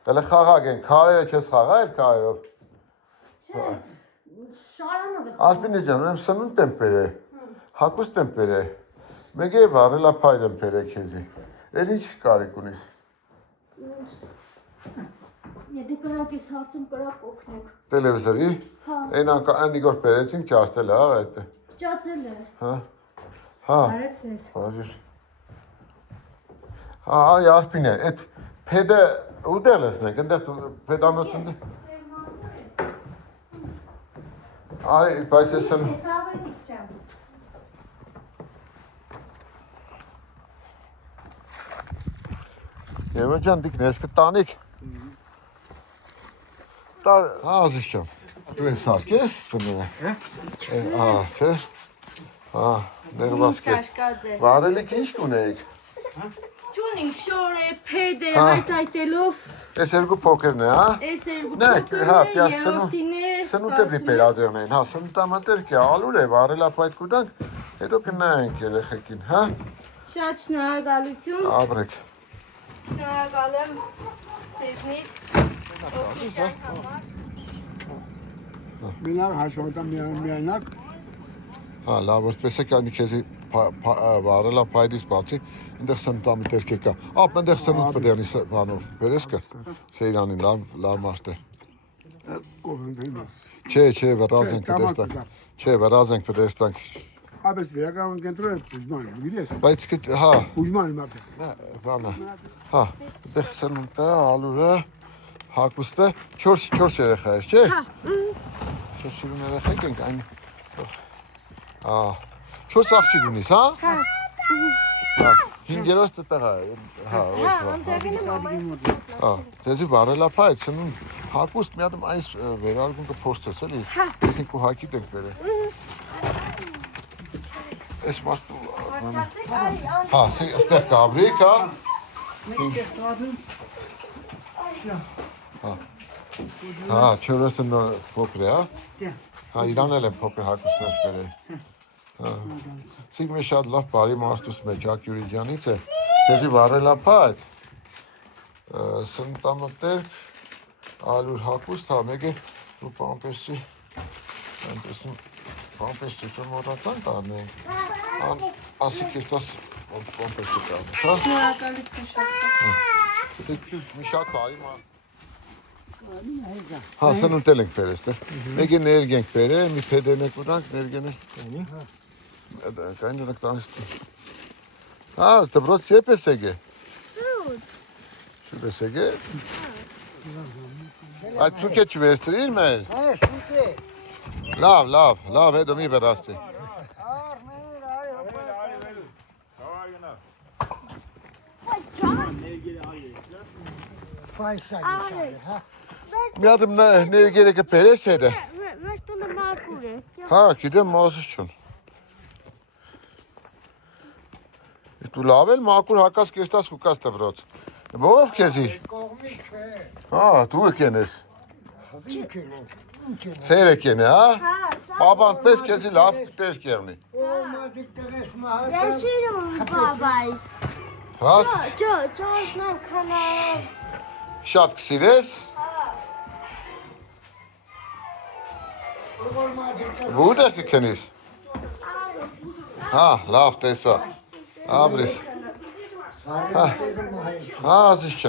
Դե խաղակ են, քարերը չես խաղա այդ քարերով։ Շարանով է։ Ալպինե ջան, ուրեմն սնունդ եմ բերել։ Հագուստ եմ բերել։ Մեկ է վարելափայլ եմ բերել քեզի։ Էլ ինչ կարիք ունիս։ Եթե կրակ ես հարցում կրակ օգնեք։ Տելևիզորի։ Այն Նիկոլ բերեցինք ճարցել է, այդ։ Ճացել է։ Հա։ Հա։ Արեցես։ Հա, Ալպինե, այդ փեդը ուտել ես նենք, այնտեղ փեդանոցը։ Այ, բայց ես եմ Եվը ջան, դիքն ես կտանիք։ Հա, ազիզ ջան, դու են սարք ես սնունը։ Չէ։ Հա, ներվասկ է։ Վարելիք ինչ կունեիք։ Չունենք շոր է, փեդ է, հայտայտելով։ Ես երկու փոքերն է, հա։ Ես երկու փոքերն է, սնունդ է դիպերաձեղն են, հա, սնուտամատերք է, ալուր է, վարելափայտ կուտանք, հետո կնայենք երեխեքին, հա։ Շատ շնորհակալություն։ Ապրեք։ Շնորհակալ եմ ձեզնից։ Մինար հաշվարկա միանակ։ Հա, լավ, որպես է կանի քեզի վարելափայտից բացի, այնտեղ սնուտամատերք է կա։ Ապ այնտեղ սնունդ պդյանի բանով, բերես կա, Սեյրանին, լավ մարդ է։ Չէ, վրազ ենք պդեստանք, չէ, վրազ ենք պդեստանք։ Աբես վերական կենտրոն է բուժման, գիտես։ Բայց հա, Բուժման մապ։ բանա, հա, այնտեղ սնունդը, ալուրը, հագուստը, 4 երեխա ես, չէ։ Հա։ Ես սիրուն երեխեք ենք, այն, 4 աղջիկ ունիս, հա։ Հա, 5-րդ տղա է, հա, հա, ձեզի վարելափայտ, սնունդ, հագուստ մի հատում այս վերարգուն կփորձես, էլի, ես ինք ու հակիտ ենք բերել։ Ես մարդու, հա, ստեղ կաբրիկ, հա։ Հա, 4-րդը փոքր է, հա։ Հա, իրան էլ եմ փոքր հագուստներ բերել։ Սիկ մի շատ լավ բարի մարդուս մեջ Ակյուրի ջանից է, ձեզի վարելափայտ, սնտամտերք, ալուր հագուստ, հա, մեկ է ու պամպեսի, պամպեսի մոտացան տարնենք, ասիկ ես տաս պամպեսի կարնես, հա։ Շնորհակալություն շատ։ Մի շատ բարի մարդ։ Հա, սնուտել ենք բերել, ստեղ, մեկ է ներգ ենք բերել, մի պեդեն եք ուտանք, ներգեն էլ, Կային դրանք տանից Հա, դբրոց եպ ես եգե։ Շուտ ես եգե։ Այդ սուկ է չվերցրիր մեր։ Լավ, հետո մի վերաստի։ Մի ադմ ներգերը կպերես հետը։ Հա, գիտեմ մազուս չուն։ Դու լավ էլ մակուր հակած կեստաս կուկաս տբրոց։ Ով քեզի։ Հա, դու եկեն ես։ Հեր եկեն է, հա։ Բաբան պես քեզի լավ տեր կերնի։ Ես սիրում բաբայիս։ Հա։ Ճոճնան կանալ։ Շատ կսիրես։ Բուդը կքենիս։ Հա, լավ տեսա։ Abris. Ha, azıcık.